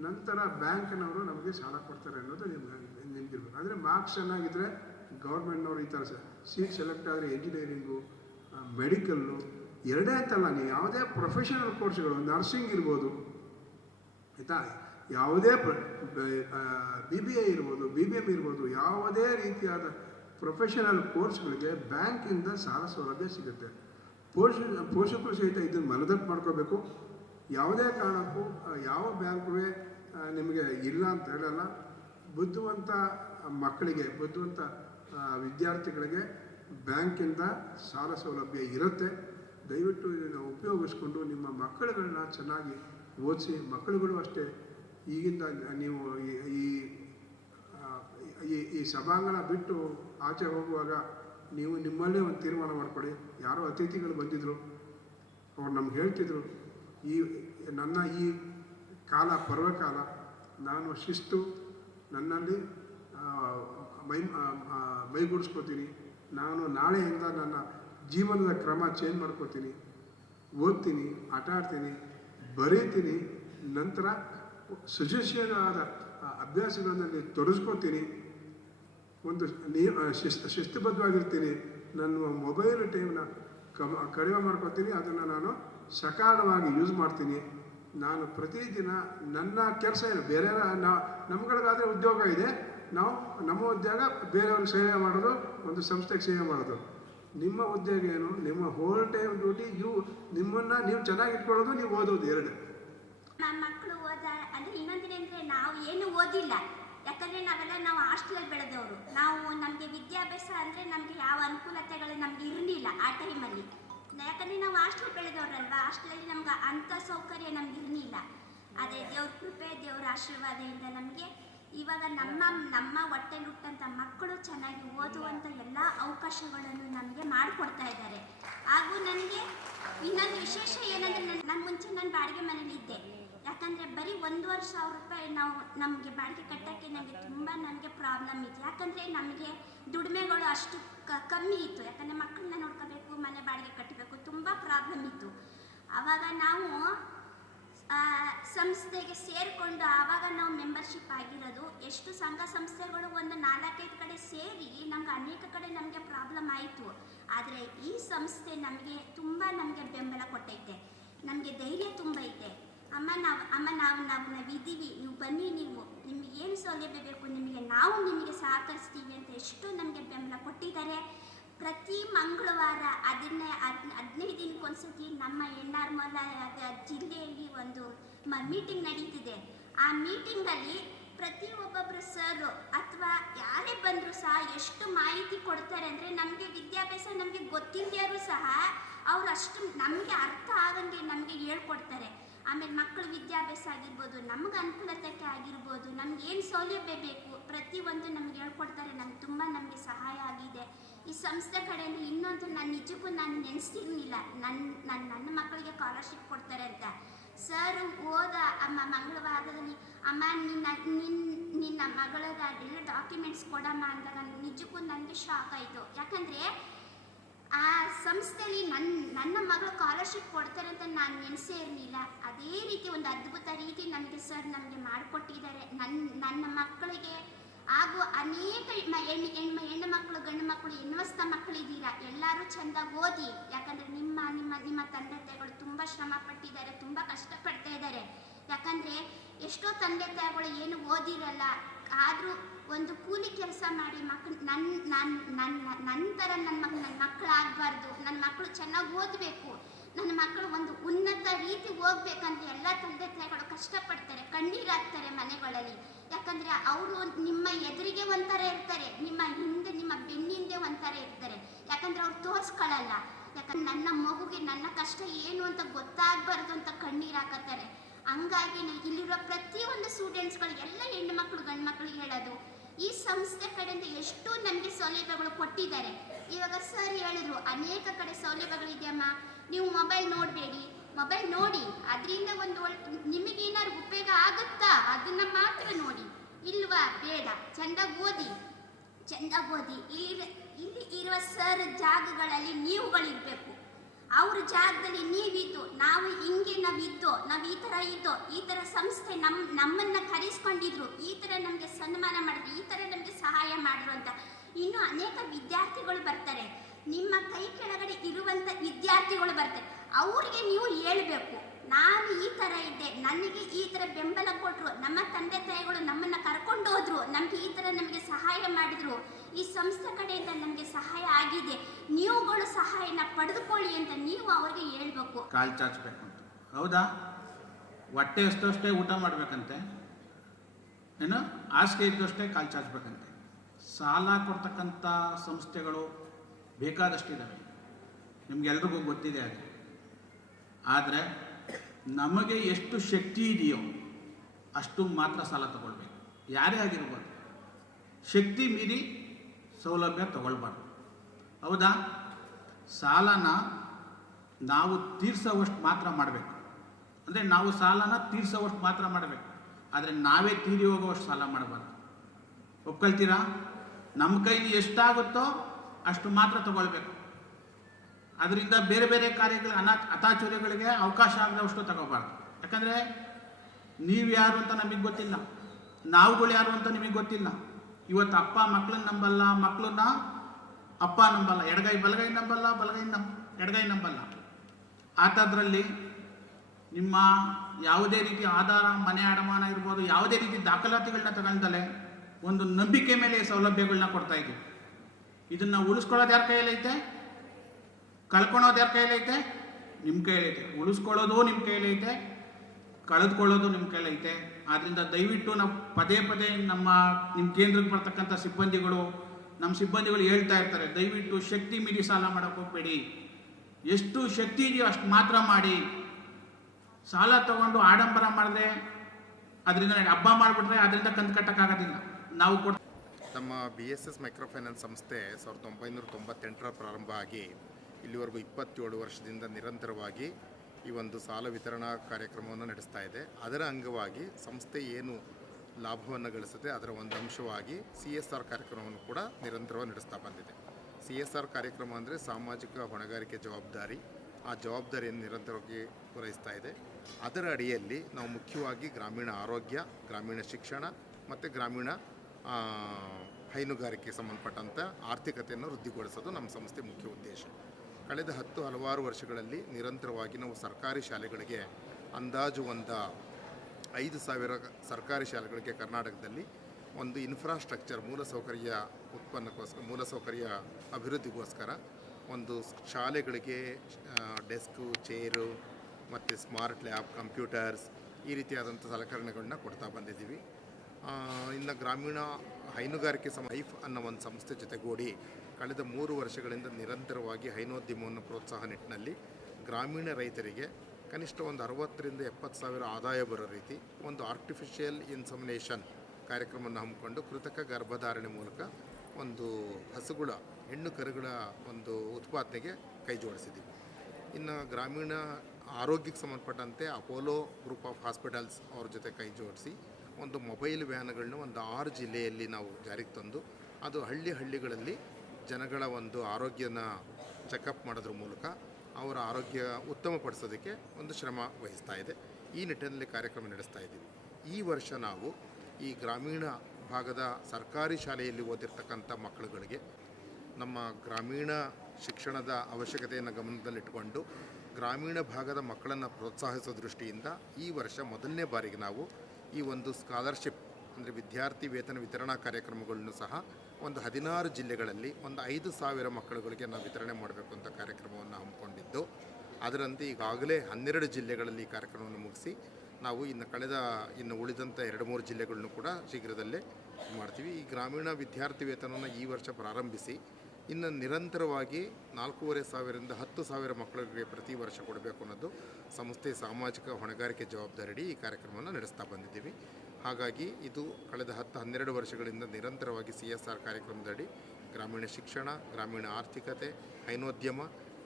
ನಂತರ ಬ್ಯಾಂಕ್ನವರು ನಮಗೆ ಸಾಲ ಕೊಡ್ತಾರೆ ಅನ್ನೋದು ನಿಮ್ಗಿರ್ಬೇಕು. ಅಂದರೆ ಮಾರ್ಕ್ಸ್ ಚೆನ್ನಾಗಿದ್ದರೆ ಗೌರ್ಮೆಂಟ್ನವ್ರು ಈ ಥರ ಸೀಟ್ ಸೆಲೆಕ್ಟ್ ಆದರೆ ಎಂಜಿನಿಯರಿಂಗು, ಮೆಡಿಕಲ್ಲು, ಎರಡೇ ಅಂತಲ್ಲ, ನೀವು ಯಾವುದೇ ಪ್ರೊಫೆಷನಲ್ ಕೋರ್ಸ್ಗಳು, ನರ್ಸಿಂಗ್ ಇರ್ಬೋದು ಆಯಿತಾ, ಯಾವುದೇ BBA ಇರ್ಬೋದು, BBM ಇರ್ಬೋದು, ಯಾವುದೇ ರೀತಿಯಾದ ಪ್ರೊಫೆಷನಲ್ ಕೋರ್ಸ್ಗಳಿಗೆ ಬ್ಯಾಂಕಿಂದ ಸಾಲ ಸೌಲಭ್ಯ ಸಿಗುತ್ತೆ. ಪೋಷಕರು ಸಹಿತ ಇದನ್ನು ಮನದಟ್ಟು ಮಾಡ್ಕೋಬೇಕು. ಯಾವುದೇ ಕಾರಣಕ್ಕೂ ಯಾವ ಬ್ಯಾಂಕು ನಿಮಗೆ ಇಲ್ಲ ಅಂತ ಹೇಳಲ್ಲ. ಬುದ್ಧಿವಂತ ಮಕ್ಕಳಿಗೆ, ಬುದ್ಧಿವಂತ ವಿದ್ಯಾರ್ಥಿಗಳಿಗೆ ಬ್ಯಾಂಕಿಂದ ಸಾಲ ಸೌಲಭ್ಯ ಇರುತ್ತೆ. ದಯವಿಟ್ಟು ಇದನ್ನು ಉಪಯೋಗಿಸ್ಕೊಂಡು ನಿಮ್ಮ ಮಕ್ಕಳುಗಳನ್ನ ಚೆನ್ನಾಗಿ ಓದಿಸಿ. ಮಕ್ಕಳುಗಳು ಅಷ್ಟೇ, ಈಗಿಂದ ನೀವು ಈ ಸಭಾಂಗಣ ಬಿಟ್ಟು ಆಚೆ ಹೋಗುವಾಗ ನೀವು ನಿಮ್ಮಲ್ಲೇ ಒಂದು ತೀರ್ಮಾನ ಮಾಡಿಕೊಡಿ. ಯಾರೋ ಅತಿಥಿಗಳು ಬಂದಿದ್ದರು, ಅವ್ರು ನಮ್ಗೆ ಹೇಳ್ತಿದ್ರು, ನನ್ನ ಈ ಕಾಲ ಪರ್ವಕಾಲ, ನಾನು ಶಿಸ್ತು ನನ್ನಲ್ಲಿ ಮೈಗೂಡಿಸ್ಕೋತೀನಿ. ನಾನು ನಾಳೆಯಿಂದ ನನ್ನ ಜೀವನದ ಕ್ರಮ ಚೇಂಜ್ ಮಾಡ್ಕೋತೀನಿ, ಓದ್ತೀನಿ, ಆಟ ಆಡ್ತೀನಿ, ಬರೀತೀನಿ, ನಂತರ ಸೃಜನಶೀಲವಾದ ಅಭ್ಯಾಸಗಳಲ್ಲಿ ತೊಡಗಿಸ್ಕೋತೀನಿ, ಒಂದು ಶಿಸ್ತುಬದ್ಧವಾಗಿರ್ತೀನಿ, ನನ್ನ ಮೊಬೈಲ್ ಟೈಮ್ನ ಕಡಿಮೆ ಮಾಡ್ಕೋತೀನಿ, ಅದನ್ನು ನಾನು ಸಕಾಲವಾಗಿ ಯೂಸ್ ಮಾಡ್ತೀನಿ. ನಾನು ಪ್ರತಿದಿನ ನನ್ನ ಕೆಲಸ ಏನು, ಬೇರೆ ನಮ್ಗಳಿಗಾದರೆ ಉದ್ಯೋಗ ಇದೆ, ನಾವು ನಮ್ಮ ಉದ್ಯೋಗ ಬೇರೆಯವ್ರಿಗೆ ಸೇವೆ ಮಾಡೋದು, ಒಂದು ಸಂಸ್ಥೆಗೆ ಸೇವೆ ಮಾಡೋದು. ನಿಮ್ಮ ಉದ್ಯೋಗ ಏನು, ನಿಮ್ಮ ಹೋಲ್ ಟೈಮ್ ಡ್ಯೂಟಿ ನಿಮ್ಮನ್ನು ನೀವು ಚೆನ್ನಾಗಿ ಇಟ್ಕೊಳ್ಳೋದು, ನೀವು ಓದೋದು, ಎರಡು. ನಮ್ಮ ಮಕ್ಕಳು ಅಂದರೆ ಇನ್ನೊಂದೇನೆಂದರೆ ನಾವು ಏನು ಓದಿಲ್ಲ, ಯಾಕಂದರೆ ನಾವು ಹಾಸ್ಟೆಲಲ್ಲಿ ಬೆಳೆದವರು. ನಮಗೆ ವಿದ್ಯಾಭ್ಯಾಸ ಅಂದರೆ ನಮಗೆ ಯಾವ ಅನುಕೂಲತೆಗಳು ನಮಗೆ ಇರಲಿಲ್ಲ ಆ ಟೈಮಲ್ಲಿ. ಯಾಕಂದರೆ ನಾವು ಹಾಸ್ಟೆಲ್ ಬೆಳೆದವ್ರಲ್ವಾ, ಹಾಸ್ಟೆಲಲ್ಲಿ ನಮ್ಗೆ ಅಂಥ ಸೌಕರ್ಯ ನಮ್ಗೆ ಇರಲಿಲ್ಲ. ಅದೇ ದೇವ್ರ ಕೃಪೆ, ದೇವರ ಆಶೀರ್ವಾದದಿಂದ ನಮಗೆ ಇವಾಗ ನಮ್ಮ ಹೊಟ್ಟೆಲಿ ಹುಟ್ಟಂಥ ಮಕ್ಕಳು ಚೆನ್ನಾಗಿ ಓದುವಂಥ ಎಲ್ಲ ಅವಕಾಶಗಳನ್ನು ನಮಗೆ ಮಾಡಿಕೊಡ್ತಾ ಇದ್ದಾರೆ. ಹಾಗೂ ನನಗೆ ಇನ್ನೊಂದು ವಿಶೇಷ ಏನಂದರೆ, ನಾನು ಬಾಡಿಗೆ ಮನೇಲಿದ್ದೆ. ಯಾಕಂದರೆ ಬರೀ 1,500 ರೂಪಾಯಿ ನಮಗೆ ಬಾಡಿಗೆ ಕಟ್ಟೋಕ್ಕೆ ನನಗೆ ಪ್ರಾಬ್ಲಮ್ ಇತ್ತು. ಯಾಕಂದರೆ ನಮಗೆ ದುಡಿಮೆಗಳು ಅಷ್ಟು ಕಮ್ಮಿ ಇತ್ತು. ಯಾಕಂದರೆ ಮಕ್ಕಳನ್ನ ನೋಡ್ಕೋಬೇಕು, ಮನೆ ಬಾಡಿಗೆ ಕಟ್ಟಬೇಕು, ತುಂಬ ಪ್ರಾಬ್ಲಮ್ ಇತ್ತು. ಆವಾಗ ನಾವು ಸಂಸ್ಥೆಗೆ ಸೇರಿಕೊಂಡು ಆವಾಗ ನಾವು ಮೆಂಬರ್ಶಿಪ್ ಆಗಿರೋದು. ಎಷ್ಟು ಸಂಘ ಸಂಸ್ಥೆಗಳು ಒಂದು 4-5 ಕಡೆ ಸೇರಿ ನಮ್ಗೆ ಅನೇಕ ಕಡೆ ನಮಗೆ ಪ್ರಾಬ್ಲಮ್ ಆಯಿತು. ಆದರೆ ಈ ಸಂಸ್ಥೆ ನಮಗೆ ತುಂಬ ಬೆಂಬಲ ಕೊಟ್ಟೈತೆ, ನಮಗೆ ಧೈರ್ಯ ತುಂಬ ಐತೆ. ನಾವು ಇದ್ದೀವಿ, ನೀವು ಬನ್ನಿ, ನಿಮಗೆ ಏನು ಸೌಲಭ್ಯ ಬೇಕು ನಿಮಗೆ ಸಹಕರಿಸ್ತೀವಿ ಅಂತ ಎಷ್ಟು ನಮಗೆ ಬೆಂಬಲ ಕೊಟ್ಟಿದ್ದಾರೆ. ಪ್ರತಿ ಮಂಗಳವಾರ 15 ದಿನಕ್ಕೊಂದ್ಸತಿ ನಮ್ಮ ಎನ್ನಾರ್ಮಲ ಜಿಲ್ಲೆಯಲ್ಲಿ ಒಂದು ಮೀಟಿಂಗ್ ನಡೀತಿದೆ. ಆ ಮೀಟಿಂಗಲ್ಲಿ ಒಬ್ಬೊಬ್ಬರು ಸರ್ ಅಥವಾ ಯಾರೇ ಬಂದರೂ ಸಹ ಎಷ್ಟು ಮಾಹಿತಿ ಕೊಡ್ತಾರೆ ಅಂದರೆ, ನಮಗೆ ವಿದ್ಯಾಭ್ಯಾಸ ನಮಗೆ ಗೊತ್ತಿಲ್ಲದವರು ಸಹ ಅವರು ಅಷ್ಟು ನಮಗೆ ಅರ್ಥ ಆಗಂಗೆ ನಮಗೆ ಹೇಳ್ಕೊಡ್ತಾರೆ. ಆಮೇಲೆ ಮಕ್ಕಳ ವಿದ್ಯಾಭ್ಯಾಸ ಆಗಿರ್ಬೋದು, ನಮ್ಗೆ ಅನುಕೂಲತೆಗೆ ಆಗಿರ್ಬೋದು, ನಮ್ಗೆ ಏನು ಸೌಲಭ್ಯ ಬೇಕು ಪ್ರತಿಯೊಂದು ನಮ್ಗೆ ಹೇಳ್ಕೊಡ್ತಾರೆ. ನಮ್ಗೆ ತುಂಬ ನಮಗೆ ಸಹಾಯ ಆಗಿದೆ ಈ ಸಂಸ್ಥೆ ಕಡೆಯಿಂದ. ಇನ್ನೊಂದು ನಾನು ನಿಜಕ್ಕೂ ನಾನು ನೆನೆಸ್ತಿರ್ಲಿಲ್ಲ ನನ್ನ ಮಕ್ಕಳಿಗೆ ಸ್ಕಾಲರ್ಶಿಪ್ ಕೊಡ್ತಾರೆ ಅಂತ. ಸರ್ ಹೋದ ಮಂಗಳವಾರದಲ್ಲಿ ಅಮ್ಮ ನಿನ್ನ ಮಗಳ ಎಲ್ಲ ಡಾಕ್ಯುಮೆಂಟ್ಸ್ ಕೊಡಮ್ಮ ಅಂದಾಗ ನಿಜಕ್ಕೂ ನನಗೆ ಶಾಕ್ ಆಯಿತು. ಯಾಕಂದರೆ ಆ ಸಂಸ್ಥೆಯಲ್ಲಿ ನನ್ನ ಮಗಳು ಸ್ಕಾಲರ್ಶಿಪ್ ಕೊಡ್ತಾರೆ ಅಂತ ನಾನು ನೆನೆಸೇ ಇರಲಿಲ್ಲ. ಅದೇ ರೀತಿ ಒಂದು ಅದ್ಭುತ ರೀತಿ ನಮಗೆ ಸರ್ ನಮಗೆ ಮಾಡಿಕೊಟ್ಟಿದ್ದಾರೆ. ನನ್ನ ಮಕ್ಕಳಿಗೆ ಹಾಗೂ ಅನೇಕ ಹೆಣ್ಣು ಮಕ್ಕಳು, ಗಂಡು ಮಕ್ಕಳು, ಹೆಣ್ವಸ್ತ ಮಕ್ಕಳಿದ್ದೀರಾ, ಎಲ್ಲರೂ ಚೆಂದಾಗಿ ಓದಿ. ಯಾಕಂದರೆ ನಿಮ್ಮ ತಂದೆ ತಾಯಿಗಳು ತುಂಬ ಶ್ರಮ ಪಟ್ಟಿದ್ದಾರೆ, ತುಂಬ ಕಷ್ಟಪಡ್ತಾ ಇದ್ದಾರೆ. ಯಾಕಂದರೆ ಎಷ್ಟೋ ತಂದೆ ತಾಯಿಗಳು ಏನು ಓದಿರಲ್ಲ, ಆದರೂ ಒಂದು ಕೂಲಿ ಕೆಲಸ ಮಾಡಿ ಮಕ್ಕಳು ನಂತರ ನನ್ನ ಮಕ್ಕಳಾಗಬಾರ್ದು, ನನ್ನ ಮಕ್ಕಳು ಚೆನ್ನಾಗಿ ಓದಬೇಕು, ನನ್ನ ಮಕ್ಕಳು ಒಂದು ಉನ್ನತ ರೀತಿ ಹೋಗ್ಬೇಕಂತ ಎಲ್ಲ ತಂದೆ ತಾಯಿಗಳು ಕಷ್ಟಪಡ್ತಾರೆ, ಕಣ್ಣೀರಾಗ್ತಾರೆ ಮನೆಗಳಲ್ಲಿ. ಯಾಕಂದರೆ ಅವರು ನಿಮ್ಮ ಎದುರಿಗೆ ಒಂಥರ ಇರ್ತಾರೆ, ನಿಮ್ಮ ಹಿಂದೆ ನಿಮ್ಮ ಬೆನ್ನಿಂದೆ ಒಂಥರ ಇರ್ತಾರೆ. ಯಾಕಂದರೆ ಅವ್ರು ತೋರಿಸ್ಕೊಳ್ಳಲ್ಲ. ಯಾಕಂದ್ರೆ ನನ್ನ ಮಗುಗೆ ನನ್ನ ಕಷ್ಟ ಏನು ಅಂತ ಗೊತ್ತಾಗಬಾರ್ದು ಅಂತ ಕಣ್ಣೀರು ಹಾಕತ್ತಾರೆ. ಹಂಗಾಗಿ ಇಲ್ಲಿರೋ ಪ್ರತಿಯೊಂದು ಸ್ಟೂಡೆಂಟ್ಸ್ಗಳು ಎಲ್ಲ ಹೆಣ್ಣು ಮಕ್ಕಳು ಗಂಡು ಮಕ್ಕಳಿಗೆ ಹೇಳೋದು, ಈ ಸಂಸ್ಥೆ ಕಡೆಯಿಂದ ಎಷ್ಟು ನಮಗೆ ಸೌಲಭ್ಯಗಳು ಕೊಟ್ಟಿದ್ದಾರೆ. ಇವಾಗ ಸರ್ ಹೇಳಿದ್ರು ಅನೇಕ ಕಡೆ ಸೌಲಭ್ಯಗಳಿದೆಯಮ್ಮ, ನೀವು ಮೊಬೈಲ್ ನೋಡಬೇಡಿ, ಮೊಬೈಲ್ ನೋಡಿ, ಅದರಿಂದ ಒಂದು ನಿಮಗೇನಾದ್ರು ಉಪಯೋಗ ಆಗುತ್ತಾ ಅದನ್ನ ಮಾತ್ರ ನೋಡಿ, ಇಲ್ವಾ ಬೇಡ, ಚೆಂದಾಗಿ ಓದಿ. ಇಲ್ಲಿ ಇರುವ ಸರ್ ಜಾಗಗಳಲ್ಲಿ ನೀವುಗಳಿರ್ಬೇಕು, ಅವ್ರ ಜಾಗದಲ್ಲಿ ನೀವಿದ್ದು, ನಾವು ನಾವಿದ್ದು, ನಾವು ಈ ಥರ ಸಂಸ್ಥೆ ನಮ್ಮನ್ನು ಕರೆಸ್ಕೊಂಡಿದ್ರು, ಈ ಥರ ನಮಗೆ ಸನ್ಮಾನ ಮಾಡಿದ್ರು, ಈ ಥರ ನಮಗೆ ಸಹಾಯ ಮಾಡಿದ್ರು ಅಂತ ಇನ್ನೂ ಅನೇಕ ವಿದ್ಯಾರ್ಥಿಗಳು ಬರ್ತಾರೆ. ನಿಮ್ಮ ಕೈ ಕೆಳಗಡೆ ಇರುವಂಥ ವಿದ್ಯಾರ್ಥಿಗಳು ಬರ್ತಾರೆ, ಅವ್ರಿಗೆ ನೀವು ಹೇಳಬೇಕು, ನಾನು ಈ ಥರ ಇದ್ದೆ, ನನಗೆ ಈ ಥರ ಬೆಂಬಲ ಕೊಟ್ಟರು, ನಮ್ಮ ತಂದೆ ತಾಯಿಗಳು ನಮ್ಮನ್ನು ಕರ್ಕೊಂಡು ಹೋದ್ರು, ನಮಗೆ ಈ ಥರ ನಮಗೆ ಸಹಾಯ ಮಾಡಿದ್ರು, ಈ ಸಂಸ್ಥೆ ಕಡೆಯಿಂದ ನಮಗೆ ಸಹಾಯ ಆಗಿದೆ, ನೀವುಗಳು ಸಹಾಯನ ಪಡೆದುಕೊಳ್ಳಿ ಅಂತ ನೀವು ಅವ್ರಿಗೆ ಹೇಳ್ಬೇಕು. ಕಾಲು ಚಾಚಬೇಕು ಅಂತ, ಹೌದಾ? ಹೊಟ್ಟೆ ಎಷ್ಟಷ್ಟೇ ಊಟ ಮಾಡಬೇಕಂತೆ, ಏನು ಹಾಸಿಗೆ ಇದ್ದಷ್ಟೇ ಕಾಲು ಚಾಚಬೇಕಂತೆ. ಸಾಲ ಕೊಡ್ತಕ್ಕಂಥ ಸಂಸ್ಥೆಗಳು ಬೇಕಾದಷ್ಟಿದ್ದಾವೆ, ನಿಮ್ಗೆಲ್ರಿಗೂ ಗೊತ್ತಿದೆ ಅದು. ಆದರೆ ನಮಗೆ ಎಷ್ಟು ಶಕ್ತಿ ಇದೆಯೋ ಅಷ್ಟು ಮಾತ್ರ ಸಾಲ ತಗೊಳ್ಬೇಕು, ಯಾರೇ ಆಗಿರ್ಬೋದು. ಶಕ್ತಿ ಮೀರಿ ಸೌಲಭ್ಯ ತಗೊಳ್ಬಾರ್ದು, ಹೌದಾ? ಸಾಲನ ನಾವು ತೀರ್ಸೋವಷ್ಟು ಮಾತ್ರ ಮಾಡಬೇಕು, ಅಂದರೆ ನಾವು ಸಾಲನ ತೀರ್ಸೋವಷ್ಟು ಮಾತ್ರ ಮಾಡಬೇಕು, ಆದರೆ ನಾವೇ ತೀರಿ ಹೋಗೋವಷ್ಟು ಸಾಲ ಮಾಡಬಾರ್ದು. ಒಪ್ಕೊಳ್ತೀರಾ? ನಮ್ಮ ಕೈಲಿ ಎಷ್ಟಾಗುತ್ತೋ ಅಷ್ಟು ಮಾತ್ರ ತಗೊಳ್ಬೇಕು. ಅದರಿಂದ ಬೇರೆ ಬೇರೆ ಕಾರ್ಯಗಳು ಅತಾಚುರ್ಯಗಳಿಗೆ ಅವಕಾಶ ಆಗದಷ್ಟು ತಗೋಬಾರ್ದು. ಯಾಕಂದರೆ ನೀವು ಯಾರು ಅಂತ ನಮಗೆ ಗೊತ್ತಿಲ್ಲ, ನಾವುಗಳು ಯಾರು ಅಂತ ನಿಮಗೆ ಗೊತ್ತಿಲ್ಲ. ಇವತ್ತು ಅಪ್ಪ ಮಕ್ಕಳನ್ನ ನಂಬಲ್ಲ, ಮಕ್ಕಳನ್ನ ಅಪ್ಪ ನಂಬಲ್ಲ, ಎಡಗೈ ಬಲಗೈ ನಂಬಲ್ಲ, ಎಡಗೈ ನಂಬಲ್ಲ. ಆತದ್ರಲ್ಲಿ ನಿಮ್ಮ ಯಾವುದೇ ರೀತಿ ಆಧಾರ, ಮನೆ ಅಡಮಾನ ಇರ್ಬೋದು, ಯಾವುದೇ ರೀತಿ ದಾಖಲಾತಿಗಳನ್ನ ತಗೊಂಡಲೆ ಒಂದು ನಂಬಿಕೆ ಮೇಲೆ ಸೌಲಭ್ಯಗಳನ್ನ ಕೊಡ್ತಾ ಇದ್ದೀವಿ. ಇದನ್ನು ಉಳಿಸ್ಕೊಳ್ಳೋದು ಯಾರ ಕೈಯಲ್ಲೈತೆ? ಕಳ್ಕೊಳೋದು ಯಾರ ಕೈಯಲ್ಲೈತೆ? ನಿಮ್ಮ ಕೈಯಲ್ಲೈತೆ. ಉಳಿಸ್ಕೊಳ್ಳೋದು ನಿಮ್ಮ ಕೈಯಲ್ಲೈತೆ, ಕಳೆದುಕೊಳ್ಳೋದು ನಿಮ್ಮ ಕೈಯಲ್ಲೈತೆ. ಆದ್ದರಿಂದ ದಯವಿಟ್ಟು ನಾವು ಪದೇ ನಿಮ್ಮ ಕೇಂದ್ರಕ್ಕೆ ಬರ್ತಕ್ಕಂಥ ನಮ್ಮ ಸಿಬ್ಬಂದಿಗಳು ಹೇಳ್ತಾ ಇರ್ತಾರೆ, ದಯವಿಟ್ಟು ಶಕ್ತಿ ಮೀರಿ ಸಾಲ ಮಾಡೋಕ್ಕೆ ಹೋಗಬೇಡಿ, ಎಷ್ಟು ಶಕ್ತಿ ಇದೆಯೋ ಅಷ್ಟು ಮಾತ್ರ ಮಾಡಿ. ಸಾಲ ತಗೊಂಡು ಆಡಂಬರ ಮಾಡಿದ್ರೆ, ಅದರಿಂದ ಹಬ್ಬ ಮಾಡಿಬಿಟ್ರೆ ಅದರಿಂದ ಕಂತು ಕಟ್ಟಕ್ಕಾಗೋದಿಲ್ಲ. ನಾವು ನಮ್ಮ BSS ಮೈಕ್ರೋ ಫೈನಾನ್ಸ್ ಸಂಸ್ಥೆ 1998ರ ಪ್ರಾರಂಭ ಆಗಿ ಇಲ್ಲಿವರೆಗೂ 27 ವರ್ಷದಿಂದ ನಿರಂತರವಾಗಿ ಈ ಒಂದು ಸಾಲ ವಿತರಣಾ ಕಾರ್ಯಕ್ರಮವನ್ನು ನಡೆಸ್ತಾ ಇದೆ. ಅದರ ಅಂಗವಾಗಿ ಸಂಸ್ಥೆ ಏನು ಲಾಭವನ್ನು ಗಳಿಸುತ್ತೆ ಅದರ ಒಂದು ಅಂಶವಾಗಿ CSR ಕಾರ್ಯಕ್ರಮವನ್ನು ಕೂಡ ನಿರಂತರವಾಗಿ ನಡೆಸ್ತಾ ಬಂದಿದೆ. CSR ಕಾರ್ಯಕ್ರಮ ಅಂದರೆ ಸಾಮಾಜಿಕ ಹೊಣೆಗಾರಿಕೆ ಜವಾಬ್ದಾರಿ. ಆ ಜವಾಬ್ದಾರಿಯನ್ನು ನಿರಂತರವಾಗಿ ಪೂರೈಸ್ತಾ ಇದೆ. ಅದರ ಅಡಿಯಲ್ಲಿ ನಾವು ಮುಖ್ಯವಾಗಿ ಗ್ರಾಮೀಣ ಆರೋಗ್ಯ, ಗ್ರಾಮೀಣ ಶಿಕ್ಷಣ ಮತ್ತು ಗ್ರಾಮೀಣ ಹೈನುಗಾರಿಕೆಗೆ ಸಂಬಂಧಪಟ್ಟಂಥ ಆರ್ಥಿಕತೆಯನ್ನು ವೃದ್ಧಿಗೊಳಿಸೋದು ನಮ್ಮ ಸಂಸ್ಥೆ ಮುಖ್ಯ ಉದ್ದೇಶ. ಕಳೆದ ಹಲವಾರು ವರ್ಷಗಳಲ್ಲಿ ನಿರಂತರವಾಗಿ ನಾವು ಸರ್ಕಾರಿ ಶಾಲೆಗಳಿಗೆ ಅಂದಾಜು 5,000 ಸರ್ಕಾರಿ ಶಾಲೆಗಳಿಗೆ ಕರ್ನಾಟಕದಲ್ಲಿ ಒಂದು ಇನ್ಫ್ರಾಸ್ಟ್ರಕ್ಚರ್ ಮೂಲಸೌಕರ್ಯ ಅಭಿವೃದ್ಧಿಗೋಸ್ಕರ ಒಂದು ಶಾಲೆಗಳಿಗೆ ಡೆಸ್ಕು, ಚೇರು ಮತ್ತು ಸ್ಮಾರ್ಟ್ ಲ್ಯಾಬ್, ಕಂಪ್ಯೂಟರ್ಸ್ ಈ ರೀತಿಯಾದಂಥ ಸಲಕರಣೆಗಳನ್ನ ಕೊಡ್ತಾ ಬಂದಿದ್ದೀವಿ. ಇನ್ನು ಗ್ರಾಮೀಣ ಹೈನುಗಾರಿಕೆ ಹೈಫ್ ಅನ್ನೋ ಒಂದು ಸಂಸ್ಥೆ ಜೊತೆಗೂಡಿ ಕಳೆದ 3 ವರ್ಷಗಳಿಂದ ನಿರಂತರವಾಗಿ ಹೈನೋದ್ಯಮವನ್ನು ಪ್ರೋತ್ಸಾಹ ನಿಟ್ಟಿನಲ್ಲಿ ಗ್ರಾಮೀಣ ರೈತರಿಗೆ ಕನಿಷ್ಠ ಒಂದು 60,000 ರಿಂದ 70,000 ಆದಾಯ ಬರೋ ರೀತಿ ಒಂದು ಆರ್ಟಿಫಿಷಿಯಲ್ ಇನ್ಸಮಿನೇಷನ್ ಕಾರ್ಯಕ್ರಮವನ್ನು ಹಮ್ಮಿಕೊಂಡು ಕೃತಕ ಗರ್ಭಧಾರಣೆ ಮೂಲಕ ಒಂದು ಹಸುಗಳ ಹೆಣ್ಣು ಕರುಗಳ ಒಂದು ಉತ್ಪಾದನೆಗೆ ಕೈ ಜೋಡಿಸಿದ್ದೀವಿ. ಇನ್ನು ಗ್ರಾಮೀಣ ಆರೋಗ್ಯಕ್ಕೆ ಸಂಬಂಧಪಟ್ಟಂತೆ ಅಪೋಲೋ ಗ್ರೂಪ್ ಆಫ್ ಹಾಸ್ಪಿಟಲ್ಸ್ ಅವ್ರ ಜೊತೆ ಕೈ ಜೋಡಿಸಿ ಒಂದು ಮೊಬೈಲ್ ವ್ಯಾನ್ಗಳನ್ನ ಒಂದು 6 ಜಿಲ್ಲೆಯಲ್ಲಿ ನಾವು ಜಾರಿಗೆ ತಂದು ಅದು ಹಳ್ಳಿಗಳಲ್ಲಿ ಜನಗಳ ಒಂದು ಆರೋಗ್ಯನ ಚೆಕಪ್ ಮಾಡೋದ್ರ ಮೂಲಕ ಅವರ ಆರೋಗ್ಯ ಉತ್ತಮಪಡಿಸೋದಕ್ಕೆ ಒಂದು ಶ್ರಮ ವಹಿಸ್ತಾ ಇದೆ. ಈ ನಿಟ್ಟಿನಲ್ಲಿ ಕಾರ್ಯಕ್ರಮ ನಡೆಸ್ತಾ ಇದ್ದೀವಿ. ಈ ವರ್ಷ ನಾವು ಈ ಗ್ರಾಮೀಣ ಭಾಗದ ಸರ್ಕಾರಿ ಶಾಲೆಯಲ್ಲಿ ಓದಿರ್ತಕ್ಕಂಥ ಮಕ್ಕಳುಗಳಿಗೆ ನಮ್ಮ ಗ್ರಾಮೀಣ ಶಿಕ್ಷಣದ ಅವಶ್ಯಕತೆಯನ್ನು ಗಮನದಲ್ಲಿಟ್ಟುಕೊಂಡು ಗ್ರಾಮೀಣ ಭಾಗದ ಮಕ್ಕಳನ್ನು ಪ್ರೋತ್ಸಾಹಿಸೋ ದೃಷ್ಟಿಯಿಂದ ಈ ವರ್ಷ ಮೊದಲನೇ ಬಾರಿಗೆ ನಾವು ಈ ಒಂದು ಸ್ಕಾಲರ್ಶಿಪ್ ಅಂದರೆ ವಿದ್ಯಾರ್ಥಿ ವೇತನ ವಿತರಣಾ ಕಾರ್ಯಕ್ರಮಗಳನ್ನು ಸಹ ಒಂದು 16 ಜಿಲ್ಲೆಗಳಲ್ಲಿ ಒಂದು 5,000 ಮಕ್ಕಳುಗಳಿಗೆ ನಾವು ವಿತರಣೆ ಮಾಡಬೇಕು ಅಂತ ಕಾರ್ಯಕ್ರಮವನ್ನು ಹಮ್ಮಿಕೊಂಡಿದ್ದು, ಅದರಂತೆ ಈಗಾಗಲೇ 12 ಜಿಲ್ಲೆಗಳಲ್ಲಿ ಈ ಕಾರ್ಯಕ್ರಮವನ್ನು ಮುಗಿಸಿ ನಾವು ಇನ್ನು ಉಳಿದಂಥ 2-3 ಜಿಲ್ಲೆಗಳನ್ನು ಕೂಡ ಶೀಘ್ರದಲ್ಲೇ ಮಾಡ್ತೀವಿ. ಈ ಗ್ರಾಮೀಣ ವಿದ್ಯಾರ್ಥಿ ವೇತನವನ್ನು ಈ ವರ್ಷ ಪ್ರಾರಂಭಿಸಿ ಇನ್ನು ನಿರಂತರವಾಗಿ 4,500 ರಿಂದ 10,000 ಮಕ್ಕಳಿಗೆ ಪ್ರತಿ ವರ್ಷ ಕೊಡಬೇಕು ಅನ್ನೋದು ಸಂಸ್ಥೆ ಸಾಮಾಜಿಕ ಹೊಣೆಗಾರಿಕೆ ಜವಾಬ್ದಾರಿ ಈ ಕಾರ್ಯಕ್ರಮವನ್ನು ನಡೆಸ್ತಾ ಬಂದಿದ್ದೀವಿ. ಹಾಗಾಗಿ ಇದು ಕಳೆದ 10-12 ವರ್ಷಗಳಿಂದ ನಿರಂತರವಾಗಿ CSR ಕಾರ್ಯಕ್ರಮದಡಿ ಗ್ರಾಮೀಣ ಶಿಕ್ಷಣ, ಗ್ರಾಮೀಣ ಆರ್ಥಿಕತೆ, ಹೈನೋದ್ಯಮ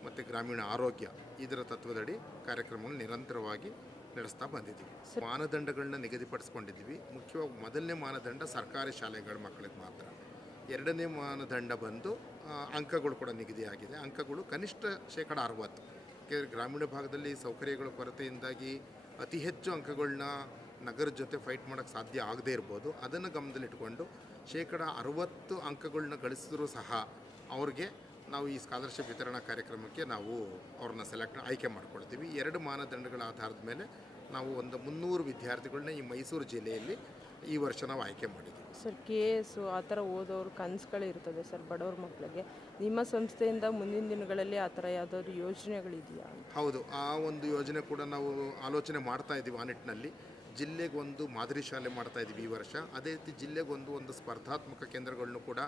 ಮತ್ತು ಗ್ರಾಮೀಣ ಆರೋಗ್ಯ ಇದರ ತತ್ವದಡಿ ಕಾರ್ಯಕ್ರಮವನ್ನು ನಿರಂತರವಾಗಿ ನಡೆಸ್ತಾ ಬಂದಿದ್ದೀವಿ. ಮಾನದಂಡಗಳನ್ನ ನಿಗದಿಪಡಿಸ್ಕೊಂಡಿದ್ದೀವಿ. ಮುಖ್ಯವಾಗಿ ಮೊದಲನೇ ಮಾನದಂಡ ಸರ್ಕಾರಿ ಶಾಲೆಗಳ ಮಕ್ಕಳಿಗೆ ಮಾತ್ರ. ಎರಡನೇ ಮಾನದಂಡ ಬಂದು ಅಂಕಗಳು ಕೂಡ ನಿಗದಿಯಾಗಿದೆ. ಅಂಕಗಳು ಕನಿಷ್ಠ 60%. ಗ್ರಾಮೀಣ ಭಾಗದಲ್ಲಿ ಸೌಕರ್ಯಗಳ ಕೊರತೆಯಿಂದಾಗಿ ಅತಿ ಹೆಚ್ಚು ಅಂಕಗಳನ್ನ ನಗರದ ಜೊತೆ ಫೈಟ್ ಮಾಡೋಕ್ಕೆ ಸಾಧ್ಯ ಆಗದೇ ಇರ್ಬೋದು. ಅದನ್ನು ಗಮನದಲ್ಲಿಟ್ಕೊಂಡು 60% ಅಂಕಗಳನ್ನ ಗಳಿಸಿದ್ರೂ ಸಹ ಅವ್ರಿಗೆ ನಾವು ಈ ಸ್ಕಾಲರ್ಶಿಪ್ ವಿತರಣಾ ಕಾರ್ಯಕ್ರಮಕ್ಕೆ ನಾವು ಅವ್ರನ್ನ ಆಯ್ಕೆ ಮಾಡ್ಕೊಳ್ತೀವಿ. 2 ಮಾನದಂಡಗಳ ಆಧಾರದ ಮೇಲೆ ನಾವು ಒಂದು 300 ವಿದ್ಯಾರ್ಥಿಗಳನ್ನ ಈ ಮೈಸೂರು ಜಿಲ್ಲೆಯಲ್ಲಿ ಈ ವರ್ಷ ನಾವು ಆಯ್ಕೆ ಮಾಡಿದ್ದೀವಿ. ಸರ್, KS ಆ ಥರ ಓದೋರು ಕನಸುಗಳಿರ್ತದೆ ಸರ್ ಬಡವ್ರ ಮಕ್ಕಳಿಗೆ. ನಿಮ್ಮ ಸಂಸ್ಥೆಯಿಂದ ಮುಂದಿನ ದಿನಗಳಲ್ಲಿ ಆ ಥರ ಯಾವುದಾದ್ರು ಯೋಜನೆಗಳಿದೆಯಾ? ಹೌದು, ಆ ಒಂದು ಯೋಜನೆ ಕೂಡ ನಾವು ಆಲೋಚನೆ ಮಾಡ್ತಾ ಇದ್ದೀವಿ. ಆ ನಿಟ್ಟಿನಲ್ಲಿ ಜಿಲ್ಲೆಗೊಂದು ಮಾದರಿ ಶಾಲೆ ಮಾಡ್ತಾ ಇದ್ದೀವಿ ಈ ವರ್ಷ. ಅದೇ ರೀತಿ ಜಿಲ್ಲೆಗೊಂದು ಸ್ಪರ್ಧಾತ್ಮಕ ಕೇಂದ್ರಗಳನ್ನು ಕೂಡ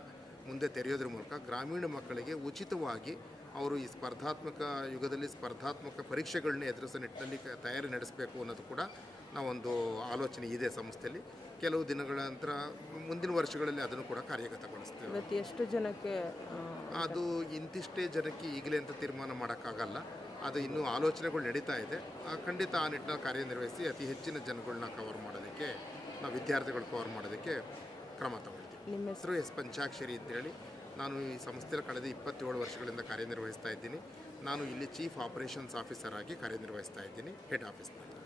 ಮುಂದೆ ತೆರೆಯೋದ್ರ ಮೂಲಕ ಗ್ರಾಮೀಣ ಮಕ್ಕಳಿಗೆ ಉಚಿತವಾಗಿ ಅವರು ಈ ಸ್ಪರ್ಧಾತ್ಮಕ ಯುಗದಲ್ಲಿ ಸ್ಪರ್ಧಾತ್ಮಕ ಪರೀಕ್ಷೆಗಳನ್ನ ಎದುರಿಸೋ ನಿಟ್ಟಿನಲ್ಲಿ ತಯಾರಿ ನಡೆಸಬೇಕು ಅನ್ನೋದು ಕೂಡ ನಾವೊಂದು ಆಲೋಚನೆ ಇದೆ ಸಂಸ್ಥೆಯಲ್ಲಿ. ಕೆಲವು ದಿನಗಳ ನಂತರ ಮುಂದಿನ ವರ್ಷಗಳಲ್ಲಿ ಅದನ್ನು ಕೂಡ ಕಾರ್ಯಗತಗೊಳಿಸ್ತೇವೆ. ಇವತ್ತು ಎಷ್ಟು ಜನಕ್ಕೆ? ಅದು ಇಂತಿಷ್ಟೇ ಜನಕ್ಕೆ ಈಗಲೇ ಅಂತ ತೀರ್ಮಾನ ಮಾಡೋಕ್ಕಾಗಲ್ಲ. ಅದು ಇನ್ನೂ ಆಲೋಚನೆಗಳು ನಡೀತಾ ಇದೆ. ಖಂಡಿತ ಆ ನಿಟ್ಟಿನಲ್ಲಿ ಕಾರ್ಯನಿರ್ವಹಿಸಿ ಅತಿ ಹೆಚ್ಚಿನ ಜನಗಳನ್ನ ಕವರ್ ಮಾಡೋದಕ್ಕೆ, ನಾವು ವಿದ್ಯಾರ್ಥಿಗಳು ಕವರ್ ಮಾಡೋದಕ್ಕೆ ಕ್ರಮ ತಗೊಳ್ತೀವಿ. ನಿಮ್ಮ ಹೆಸರು ಎಸ್ ಪಂಚಾಕ್ಷರಿ ಅಂತೇಳಿ. ನಾನು ಈ ಸಂಸ್ಥೆಯಲ್ಲಿ ಕಳೆದ 27 ವರ್ಷಗಳಿಂದ ಕಾರ್ಯನಿರ್ವಹಿಸ್ತಾ ಇದ್ದೀನಿ. ನಾನು ಇಲ್ಲಿ ಚೀಫ್ ಆಪರೇಷನ್ಸ್ ಆಫೀಸರ್ ಆಗಿ ಕಾರ್ಯನಿರ್ವಹಿಸ್ತಾ ಇದ್ದೀನಿ, ಹೆಡ್ ಆಫೀಸ್ನಲ್ಲಿ.